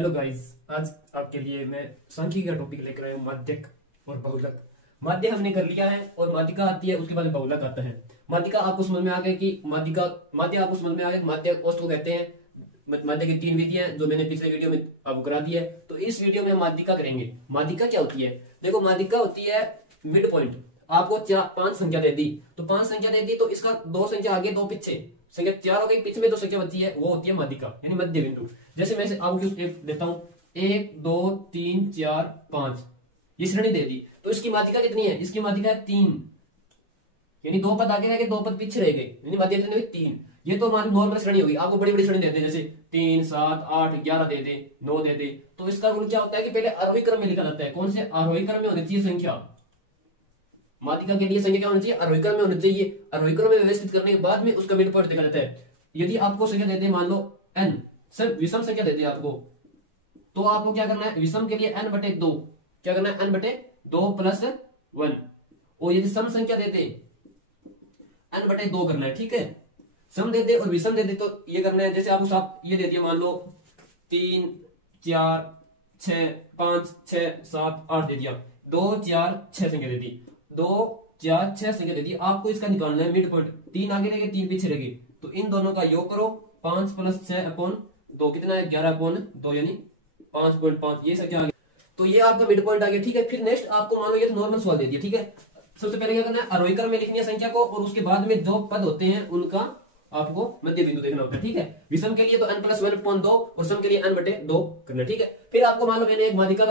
Hello guys, आज आपके लिए मैं सांख्यिकी का टॉपिक लेकर आया हूँ, माध्यक और बहुलक। माध्य हमने कर लिया है और माध्यिका आती है, उसके बाद बहुलक आता है। माध्यिका आपको समझ में आ गया कि माध्य आपको समझ में आ गया, माध्य औसत को कहते हैं। माध्य की 3 विधियां जो मैंने पिछले वीडियो में आपको करा दी है, तो इस वीडियो में हम माध्यिका करेंगे। माध्यिका क्या होती है? देखो, माध्यिका होती है मिड पॉइंट। आपको 5 संख्या दे दी, तो 5 संख्या दे दी तो इसका 2 संख्या आगे 2 पीछे, संख्या 4 हो गई, पीछे में 2 संख्या बची है, वो होती है माध्यिका यानी मध्य बिंदु। जैसे मैं आपको एक देता हूं, 1 2 3 4 5, ये श्रेणी दे दी, तो इसकी माध्यिका कितनी है? इसकी माध्यिका है 3, यानी 2 पद आगे रह गए, 2 पद पीछे रह गए, यानी माध्यिका कितनी हुई? 3। ये तो हमारी नॉर्मल श्रेणी होगी। आपको बड़ी बड़ी श्रेणी देते हैं, जैसे 3 7 8 11 दे दे, 9 दे दे, तो इसका रूल क्या होता है कि पहले आरोही क्रम में लिखा जाता है। कौन से आरोही क्रम में होनी चाहिए संख्या? माध्यिका के लिए संख्या क्या होनी चाहिए? आरोही क्रम में होनी चाहिए। आरोही क्रम में व्यवस्थित करने के बाद में उसका मिड पॉइंट देखा जाता है। यदि आपको संख्या देते हैं, मान लो n, सर विषम संख्या देते हैं आपको, तो आपको क्या करना है? विषम के लिए n/2 क्या करना है? n/2 + 1। और यदि सम संख्या देते n/2 करना है, ठीक है। सम देते और विषम देते तो ये करना है, जैसे आपको आप ये दे दिया, मान लो 3 4 6 5 6 7 8 दे दिया, 2 4 6 संख्या दे दी, 2 4 6 संख्या दे दी। आपको इसका निकालना है मिड पॉइंट। 3 आगे रह गए, 3 पीछे रह गए, तो इन दोनों का योग करो। 5 + 6/2 कितना है? 11/2, यानी 5.5। ये संख्या आ गई, तो ये आपका मिड पॉइंट आ गया, ठीक है। फिर नेक्स्ट आपको मान लो ये नॉर्मल सवाल दे दिया, ठीक है। सबसे पहले क्या करना है? आरोही क्रम में लिखनी है संख्या को, और उसके बाद में जो पद होते हैं उनका आपको मध्य बिंदु देखना होता है, ठीक है। विषम के लिए तो n + 1/2 और सम के लिए n/2 करना, ठीक है। फिर आपको मान लो मैंने एक माध्यिका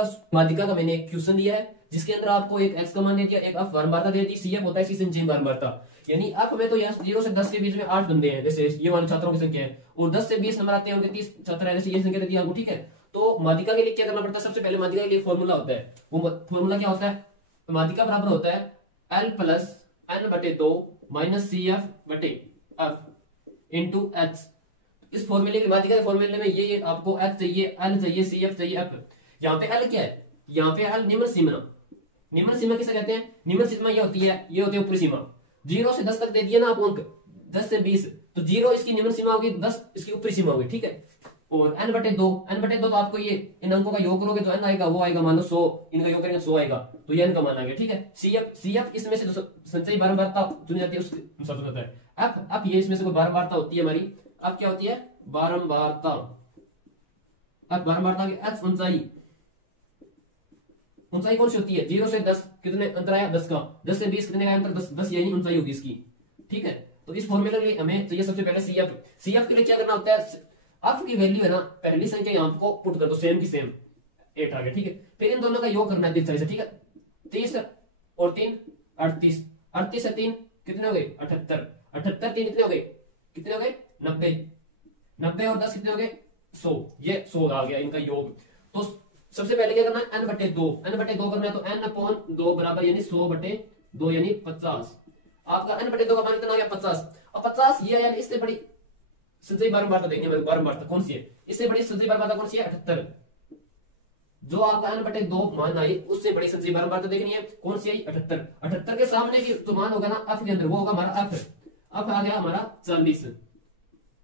का मैंने एक क्वेश्चन दिया है, जिसके अंदर आपको एक x का मान दे दिया, एक f बारंबारता दे दी, cf होता है सीसंचयी बारंबारता, यानी f में तो 0 से 10 के बीच में 8 बंदे हैं, जैसे ये वाले छात्रों की संख्या है, और 10 से 20 नंबर आते हैं, उनके 30 छात्र है, जैसे ये संख्या दे दी आपको, ठीक है। तो माध्यिका के लिए क्या करना पड़ता है? सबसे पहले माध्यिका के लिए फॉर्मूला होता है। वो फॉर्मूला क्या होता है? माध्यिका बराबर होता है l + n/2 - cf/f into h। इस फॉर्मूले की माध्यिका के फॉर्मूले में ये आपको h चाहिए, l चाहिए, cf चाहिए, f। यहाँ पे l क्या है? यहाँ पे l निम्न सीमा। निम्न सीमा किसे कहते हैं? निम्न सीमा ये होती है ऊपरी सीमा। 0 से 10 तक दे दिया ना आपको अंक, 10 से 20, तो 0 इसकी निम्न सीमा होगी, 10 इसकी ऊपरी सीमा होगी, ठीक है। और n/2 तो आपको ये इन अंकों का योग करोगे तो n आएगा, वो आएगा, मान लो 100, इनका योग करेंगे 100 आएगा, तो ये n का मान आ गया, ठीक है। cf इसमें से जो संचयी बारंबारता चुनी जाती है उसके अनुसार होता है। अब ये इसमें से कोई बारंबारता होती है हमारी, अब क्या होती है? बारंबारता। अब बारंबारता की h ऊंचाई कौन सी होती है? 0 से 10 कितने अंतर आया? 10 का। 10 से 20 कितने का अंतर? 10 यही ऊंचाई होगी इसकी, ठीक है। तो इस फॉर्मूले के लिए हमें चाहिए सबसे पहले cf के लिए क्या करना होता है? f की वैल्यू है ना, पहली संख्या यहाँ को पुट कर दो, सेम की सेम 8 आ गया, ठीक है। फिर इन दोनों का योग करना है 30 से, ठीक है। 30 और 3 38, 38 से 3 कितने हो गए? 78, 78 3 कितने हो गए? 90, 90 और 10 कितने हो गए? 100। ये 100 आ गया इनका योग। तो सबसे पहले क्या करना है? n/2 करना है, तो n/2 बराबर यानी 100/2 यानी 50। आपका n/2 का मान कितना आ गया? 50। अब 50 ये यानी इससे बड़ी संचयी बारंबारता देखनी है, बारंबारता कौन सी है? इससे बड़ी संचयी बारंबारता कौन सी है? 78। जो आपका n/2 मान आई, उससे बड़ी संचयी बारंबारता देखनी है, कौन सी आई? 78। 78 के सामने की जो मान होगा ना f के अंदर, वो होगा हमारा f आ गया हमारा 40,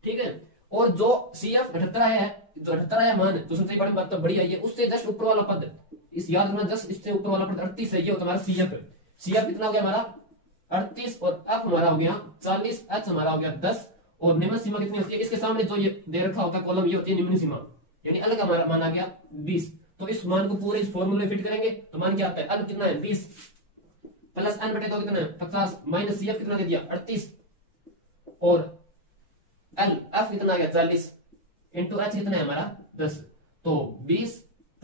ठीक है। और जो cf 78 आया है, जो 78 आया मान, जो संचयी बारंबारता बड़ी आई है, उससे जस्ट ऊपर वाला पद, इस याद रखना, जस्ट इससे ऊपर वाला पद 38 है, ये होता है हमारा cf कितना हो गया हमारा? 38, और f हमारा हो गया 40, h हमारा हो गया 10, और निम्न सीमा कितनी होती है? इसके सामने जो ये दे रखा होता है कॉलम, ये होती है निम्न सीमा, यानी अलग हमारा मान आ गया 20। तो इस मान को पूरे इस फॉर्मूले में फिट करेंगे तो मान क्या आता है? l कितना है? 20 प्लस n/2 कितना है? 50 माइनस cf कितना दे दिया? 38, और f कितना आ गया? 40 इंटू h कितना है हमारा? 10। तो 20 +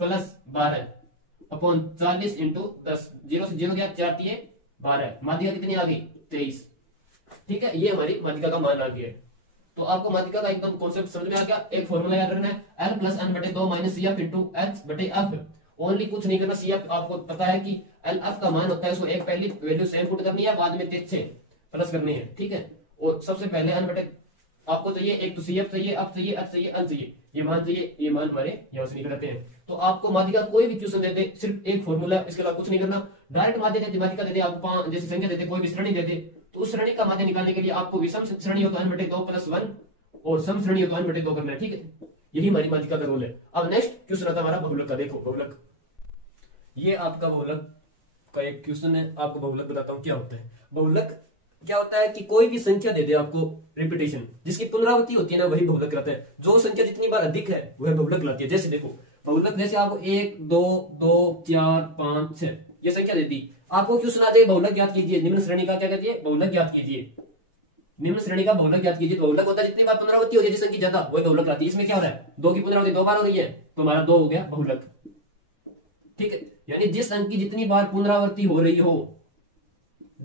12/40 इंटू 10, 0 से 0 गया, 4 × 12, माध्यिका कितनी आ गई? 23, ठीक है। ये हमारी माध्यिका का मान आ गया। तो आपको माध्यिका का एकदम कॉन्सेप्ट समझ में आ गया। एक फॉर्मूला याद रखना है, l + n/2 - cf into h/f। Only कुछ नहीं करना, cf आपको पता है कि f का मान होता है, उसको एक पहली वैल्यू सेम पुट करनी है, बाद में 3 से प्लस करनी है, ठीक है। और सबसे पहले n/, आपको चाहिए एक तो cf चाहिए, f चाहिए, h चाहिए, l चाहिए, ये मान चाहिए, ये मान हमारे यहाँ से निकलते हैं। तो आपको माध्यिका कोई भी क्वेश्चन दे दे, सिर्फ एक फॉर्मूला, इसके अलावा कुछ नहीं करना। डायरेक्ट माध्यिका दे दे, आपको 5 जैसे संख्या दे दे, कोई भी श्रेणी दे दे, तो उस श्रेणी का माध्य निकालने के लिए आपको विषम श्रेणी हो तो n/2 + 1, और सम श्रेणी हो तो n/2 करना है, ठीक है। यही हमारी माध्यिका का रोल है। अब नेक्स्ट क्वेश्चन आता है हमारा बहुलक का। देखो बहुलक, ये आपका बहुलक का एक क्वेश्चन है। आपको बहुलक बताता हूँ क्या होता है। बहुलक क्या होता है कि कोई भी संख्या दे दे आपको रिपीटेशन, जिसकी पुनरावृत्ति होती है ना, वही बहुलक कहलाता है। जो संख्या जितनी बार अधिक है वह बहुलक कहलाती है। जैसे देखो बहुलक, जैसे आपको 1 2 2 4 5 6 ये संख्या देती, आपको क्वेश्चन आ जाए बहुलक ज्ञात कीजिए। निम्न श्रेणी का क्या कहती है, बहुलक ज्ञात कीजिए। निम्न श्रेणी का बहुलक ज्ञात कीजिए। तो बहुलक होता है जितनी बार पुनरावृत्ति होती है, जिस संख्या ज्यादा वही बहुलक कहलाती है। इसमें क्या हो रहा है, 2 की पुनरावृत्ति 2 बार हो रही है, तो हमारा 2 हो गया बहुलक। ठीक है, यानी जिस अंक की जितनी बार पुनरावृत्ति हो रही हो,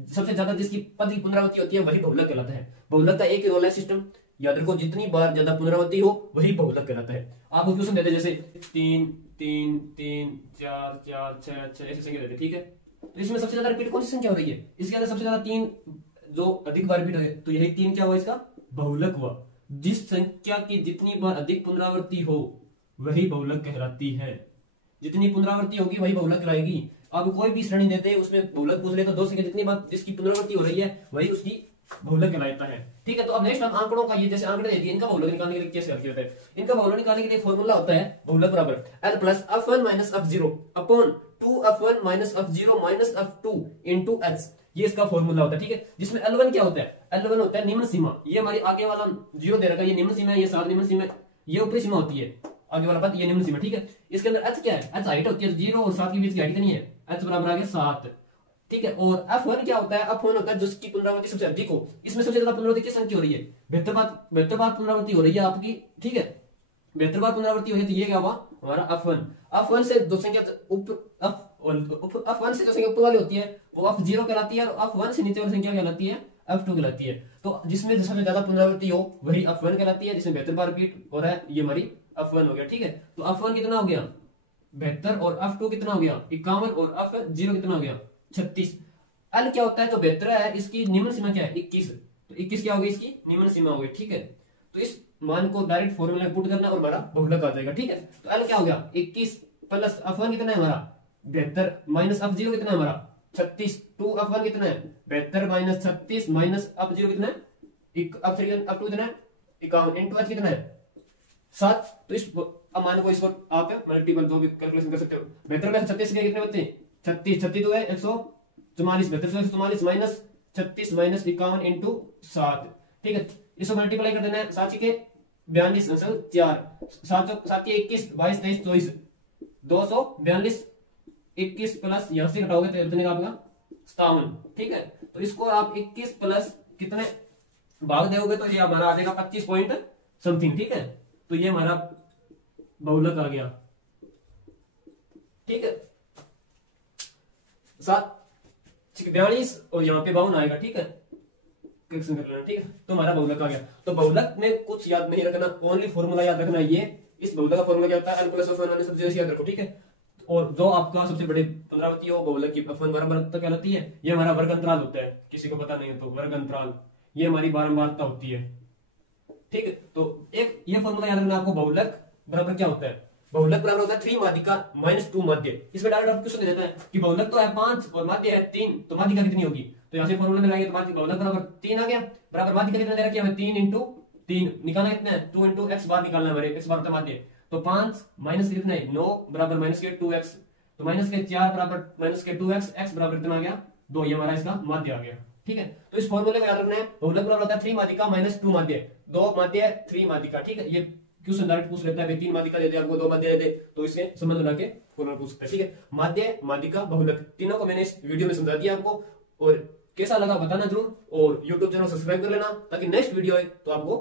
सबसे ज्यादा जिसकी पद की पुनरावृत्ति होती है, वही बहुलक कहलाता है। बहुलक का एक ही रोल है सिस्टम, याद रखो, जितनी बार ज्यादा पुनरावृत्ति हो वही बहुलक कहलाता है। आपको क्वेश्चन देते जैसे 3 3 3 4 4 6 6 ऐसी संख्या देते, ठीक है। तो इसमें सबसे ज्यादा रिपीट कौन सी संख्या हो रही है, इसके अंदर सबसे ज्यादा 3 जो अधिक बार रिपीट हो गए, तो यही 3 क्या हुआ, इसका बहुलक हुआ। जिस संख्या की जितनी बार अधिक पुनरावृत्ति हो वही बहुलक कहलाती है। जितनी पुनरावृत्ति होगी वही बहुलक कहलाएगी। अब कोई भी श्रेणी देते हैं उसमें बहुलक पूछ ले, तो 2 संख्या जितनी बार जिसकी पुनरावृत्ति हो रही है वही उसकी बहुलक कहलाता है। ठीक है, तो अब नेक्स्ट हम आंकड़ों का, ये जैसे आंकड़े देती है, इनका बहुलक निकालने के लिए कैसे करते हैं। इनका बहुलक निकालने के लिए फॉर्मूला होता है बहुलक बराबर l plus f1 minus f0 upon 2f1 minus f0 minus f2 into h। ये इसका फॉर्मूला होता है। ठीक है, जिसमें L1 क्या होता है, L1 होता है निम्न सीमा। ये हमारी आगे वाला 0 दे रखा है, ये निम्न सीमा है, ये 7 निम्न सीमा है, ये ऊपरी सीमा होती है, आगे वाला पद ये निम्न सीमा। ठीक है, इसके अंदर h क्या है, h हाइट होती है, 0 और 7 के बीच की हाइट नहीं है, h बराबर आ गया 7। ठीक है, और f1 क्या होता है, f1 होता है जिसकी पुनरावृत्ति सबसे अधिक हो। इसमें सबसे ज्यादा पुनरावृत्ति किस अंक की हो रही है, 72 बार पुनरावृत्ति हो रही है आपकी। ठीक है, 72 बार पुनरावृत्ति हो रही है, तो ये क्या हुआ हमारा f1। f1 से दो संख्या f1 से जो संख्या ऊपर वाली होती है वो f0 कहलाती है, और f1 से नीचे वाली संख्या कहलाती है f2 कहलाती है। तो जिसमें सबसे ज्यादा पुनरावृत्ति हो वही f1 कहलाती है, जिसमें 72 बार रिपीट हो रहा है, ये हमारी f1 हो गया। ठीक है, तो f1 कितना हो गया 72, और f2 कितना हो गया 51, और f0 कितना हो गया 36। L क्या होता है, तो 72 है, इसकी निम्न सीमा क्या है 21, तो 21 क्या होगी इसकी निम्न सीमा हो गई। ठीक है, तो इस मान को डायरेक्ट फॉर्मूला में पुट करना और बड़ा बहुलक आ जाएगा। ठीक है, तो L क्या हो गया 21 प्लस f1 कितना है हमारा 72 माइनस f0 कितना है हमारा 36, 2f1 कितना है 72 माइनस 36 माइनस f0 कितना है f2 कितना है 51 इनटू h कितना है 7। तो इस अब मान को इसको आप मल्टीपल जो भी कैलकुलेशन कर सकते हो। 72 में 36 के कितने बनते हैं 36, 36 तो है 144, 72 से 144 माइनस 36 माइनस 51 इनटू 7। ठीक है, इसको मल्टीप्लाई कर देना है, 7 के 42 4 7 के 21 22 23 24 242 21 प्लस यहां से घटाओगे तो कितने का आपका 57। ठीक है, तो इसको आप 21 प्लस कितने भाग दोगे तो ये हमारा आ जाएगा 25 पॉइंट समथिंग। ठीक है, तो ये हमारा बहुलक आ गया। ठीक है, 42 और यहाँ पे 52 आएगा। ठीक है, करेक्शन कर लेना। ठीक है, तो हमारा बहुलक आ गया। तो बहुलक में कुछ याद नहीं रखना, ओनली फॉर्मूला याद रखना। ये इस बहुलक का फॉर्मूला क्या होता है, l प्लस f1 सब जैसे याद रखो। ठीक है, और जो आपका सबसे बड़े पुनरावृत्ति हो बहुलक की f1 बराबर कहलाती है। ये हमारा वर्ग अंतराल होता है, किसी को पता नहीं है तो वर्ग अंतराल, ये हमारी बारंबारता होती है। ठीक है, तो एक ये फॉर्मूला याद रखना आपको, बहुलक बराबर क्या होता है, बहुलक बराबर होता है 3 माध्यिका माइनस 2 माध्य। इसमें डायरेक्ट आपको क्वेश्चन दे देता है कि बहुलक तो है 5 और माध्य है 3, तो माध्यिका कितनी होगी। तो यहाँ से फॉर्मूला में लगाएंगे तो माध्यिका बहुलक बराबर 3 आ गया, बराबर माध्यिका कितना दे रखी है हमें 3 इंटू 3 निकालना कितना है 2 इंटू x बार निकालना है हमारे, x बार होता है माध्य। तो 5 माइनस कितना है 9 बराबर माइनस के 2x, तो माइनस के 4 बराबर माइनस के 2x, x बराबर कितना आ गया 2, ये हमारा इसका माध्य आ गया। ठीक है, तो इस फॉर्मूले को याद रखना है, बहुलक बराबर होता है 3 माध्यिका माइनस 2 माध्य, 2 माध्य 3 माध्यिका। ठीक है, ये क्वेश्चन डायरेक्ट पूछ लेता है 3 माध्यिका दे दे आपको 2 माध्य दे दे, तो इससे संबंध बना के फॉर्मूला पूछ सकता है। ठीक है, माध्य माध्यिका बहुलक तीनों को मैंने इस वीडियो में समझा दिया आपको, और कैसा लगा बताना जरूर, और YouTube चैनल सब्सक्राइब कर लेना ताकि नेक्स्ट वीडियो है तो आपको